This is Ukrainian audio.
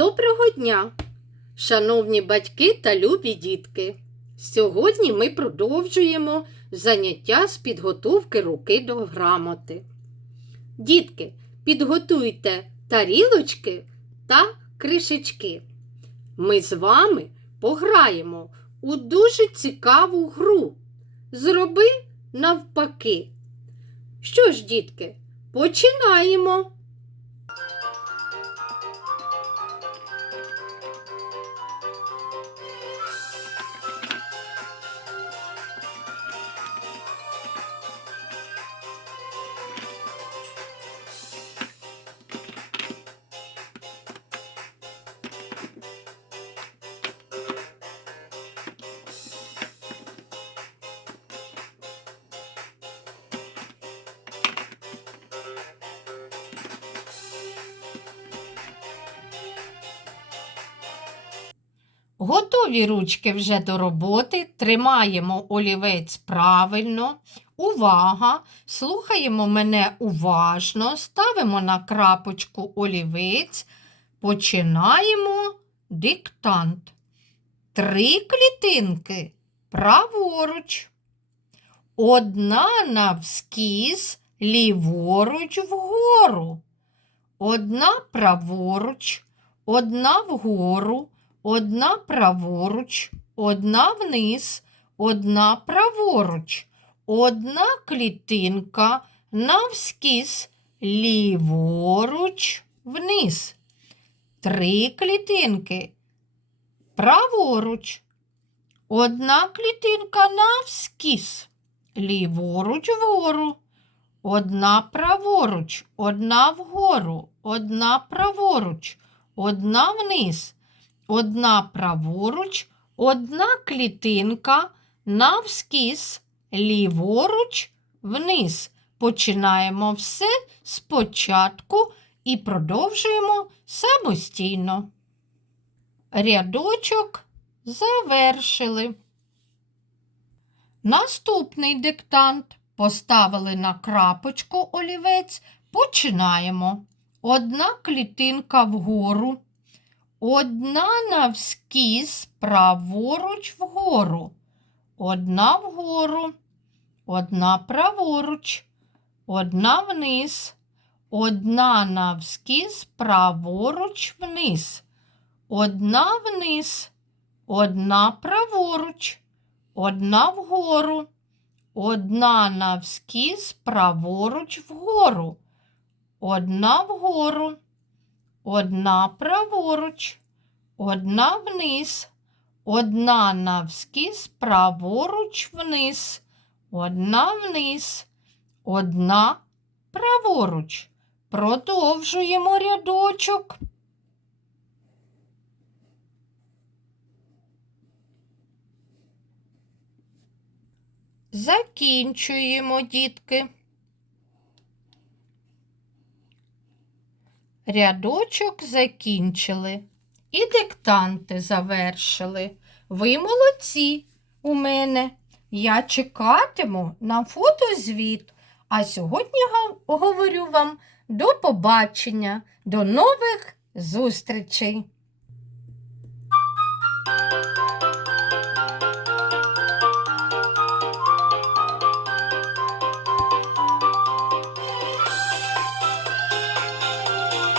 Доброго дня, шановні батьки та любі дітки. Сьогодні ми продовжуємо заняття з підготовки руки до грамоти. Дітки, підготуйте тарілочки та кришечки. Ми з вами пограємо у дуже цікаву гру. Зроби навпаки. Що ж, дітки, починаємо. Готові ручки вже до роботи. Тримаємо олівець правильно. Увага! Слухаємо мене уважно, ставимо на крапочку олівець, починаємо диктант. Три клітинки праворуч. Одна навскіз, ліворуч вгору. Одна праворуч, одна вгору одна праворуч, одна вниз, одна праворуч, одна клітинка навскіз, ліворуч, вниз. Три клітинки. Праворуч, одна клітинка навскіз, ліворуч вгору. Одна праворуч, одна вгору, одна праворуч, одна вниз, одна праворуч, одна клітинка навскіз, ліворуч, вниз. Починаємо все спочатку і продовжуємо самостійно. Рядочок завершили. Наступний диктант поставили на крапочку олівець. Починаємо. Одна клітинка вгору. Одна навскіз праворуч вгору, одна вгору, одна праворуч, одна вниз, одна навскіз праворуч вниз, одна вниз, одна праворуч, одна вгору, одна навскіз праворуч вгору, одна вгору. Одна праворуч, одна вниз, одна навскіз, праворуч вниз, одна вниз, одна праворуч. Продовжуємо рядочок. Закінчуємо, дітки. Рядочок закінчили і диктанти завершили. Ви молодці у мене. Я чекатиму на фотозвіт. А сьогодні говорю вам до побачення, до нових зустрічей!